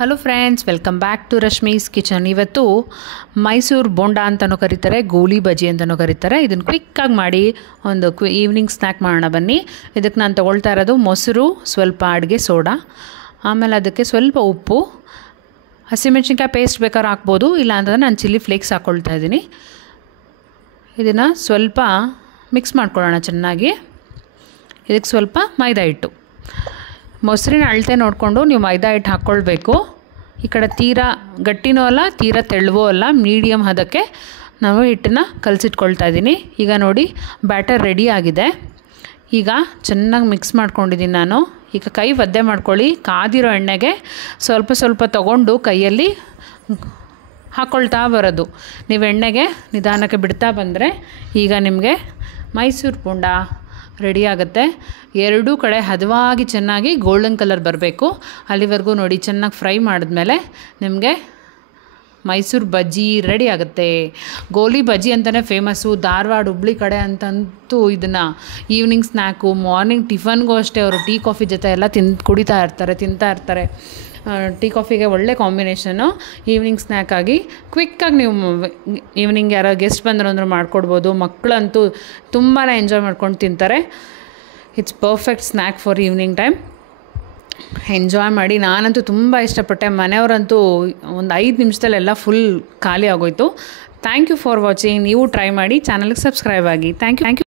Hello friends, welcome back to Rashmi's kitchen. ಇವತ್ತು ಮೈಸೂರು ಬೋಂಡ ಅಂತಲೂ ಕರೀತಾರೆ, ಗೋಲಿ ಬಜ್ಜಿ ಅಂತಲೂ ಕರೀತಾರೆ. ಇದನ್ನು ಕ್ವಿಕ್ಕಾಗಿ ಮಾಡಿ ಒಂದು ಈವ್ನಿಂಗ್ ಸ್ನ್ಯಾಕ್ ಮಾಡೋಣ ಬನ್ನಿ. ಇದಕ್ಕೆ ನಾನು ತೊಗೊಳ್ತಾ ಇರೋದು ಮೊಸರು, ಸ್ವಲ್ಪ ಅಡುಗೆ ಸೋಡಾ, ಆಮೇಲೆ ಅದಕ್ಕೆ ಸ್ವಲ್ಪ ಉಪ್ಪು, ಹಸಿಮೆಣ್ಸಿನ್ಕಾಯಿ ಪೇಸ್ಟ್ ಬೇಕಾದ್ರೆ ಹಾಕ್ಬೋದು, ಇಲ್ಲ ಅಂತಂದರೆ ನಾನು ಚಿಲ್ಲಿ ಫ್ಲೇಕ್ಸ್ ಹಾಕ್ಕೊಳ್ತಾ ಇದ್ದೀನಿ. ಇದನ್ನು ಸ್ವಲ್ಪ ಮಿಕ್ಸ್ ಮಾಡ್ಕೊಳ್ಳೋಣ ಚೆನ್ನಾಗಿ. ಇದಕ್ಕೆ ಸ್ವಲ್ಪ ಮೈದಾ ಹಿಟ್ಟು, ಮೊಸರಿನ ಅಳತೆ ನೋಡಿಕೊಂಡು ನೀವು ಮೈದಾ ಹಿಟ್ಟು ಹಾಕ್ಕೊಳ್ಬೇಕು. ಈ ಕಡೆ ತೀರಾ ಗಟ್ಟಿನೂ ಅಲ್ಲ, ತೀರಾ ತೆಳುವೂ ಅಲ್ಲ, ಮೀಡಿಯಮ್ ಹದಕ್ಕೆ ನಾವು ಹಿಟ್ಟನ್ನು ಕಲಸಿಟ್ಕೊಳ್ತಾ ಇದ್ದೀನಿ. ಈಗ ನೋಡಿ ಬ್ಯಾಟರ್ ರೆಡಿ ಆಗಿದೆ. ಈಗ ಚೆನ್ನಾಗಿ ಮಿಕ್ಸ್ ಮಾಡ್ಕೊಂಡಿದ್ದೀನಿ ನಾನು. ಈಗ ಕೈ ಒದ್ದೆ ಮಾಡ್ಕೊಳ್ಳಿ. ಕಾದಿರೋ ಎಣ್ಣೆಗೆ ಸ್ವಲ್ಪ ಸ್ವಲ್ಪ ತೊಗೊಂಡು ಕೈಯಲ್ಲಿ ಹಾಕ್ಕೊಳ್ತಾ ಬರೋದು. ನೀವು ಎಣ್ಣೆಗೆ ನಿಧಾನಕ್ಕೆ ಬಿಡ್ತಾ ಬಂದರೆ ಈಗ ನಿಮಗೆ ಮೈಸೂರು ಬೋಂಡ ರೆಡಿ ಆಗುತ್ತೆ. ಎರಡೂ ಕಡೆ ಹದವಾಗಿ ಚೆನ್ನಾಗಿ ಗೋಲ್ಡನ್ ಕಲರ್ ಬರಬೇಕು. ಅಲ್ಲಿವರೆಗೂ ನೋಡಿ ಚೆನ್ನಾಗಿ ಫ್ರೈ ಮಾಡಿದ್ಮೇಲೆ ನಿಮಗೆ ಮೈಸೂರು ಬಜ್ಜಿ ರೆಡಿ ಆಗುತ್ತೆ. ಗೋಲಿ ಬಜ್ಜಿ ಅಂತಲೇ ಫೇಮಸ್ಸು. ಧಾರವಾಡ, ಹುಬ್ಳಿ ಕಡೆ ಅಂತಂತೂ ಇದನ್ನು ಈವ್ನಿಂಗ್ ಸ್ನ್ಯಾಕು, ಮಾರ್ನಿಂಗ್ ಟಿಫನ್ಗೂ ಅಷ್ಟೇ ಅವರು ಟೀ ಕಾಫಿ ಜೊತೆ ಎಲ್ಲ ತಿಂತಾ ಇರ್ತಾರೆ. ಟೀ ಕಾಫಿಗೆ ಒಳ್ಳೆ ಕಾಂಬಿನೇಷನ್ನು. ಈವ್ನಿಂಗ್ ಸ್ನ್ಯಾಕಾಗಿ ಕ್ವಿಕ್ಕಾಗಿ ನೀವು ಈವ್ನಿಂಗ್ ಯಾರೋ ಗೆಸ್ಟ್ ಬಂದರು ಅಂದರೂ ಮಾಡಿಕೊಡ್ಬೋದು. ಮಕ್ಕಳಂತೂ ತುಂಬಾ ಎಂಜಾಯ್ ಮಾಡ್ಕೊಂಡು ತಿಂತಾರೆ. It's perfect snack for evening time. Enjoy ಮಾಡಿ. ನಾನಂತೂ ತುಂಬ ಇಷ್ಟಪಟ್ಟೆ. ಮನೆಯವರಂತೂ ಒಂದು 5 ನಿಮಿಷದಲ್ಲೆಲ್ಲ ಫುಲ್ ಖಾಲಿ ಆಗೋಯ್ತು. Thank you for watching. ನೀವು ಟ್ರೈ ಮಾಡಿ, ಚಾನಲ್ಗೆ ಸಬ್ಸ್ಕ್ರೈಬ್ ಆಗಿ. Thank you.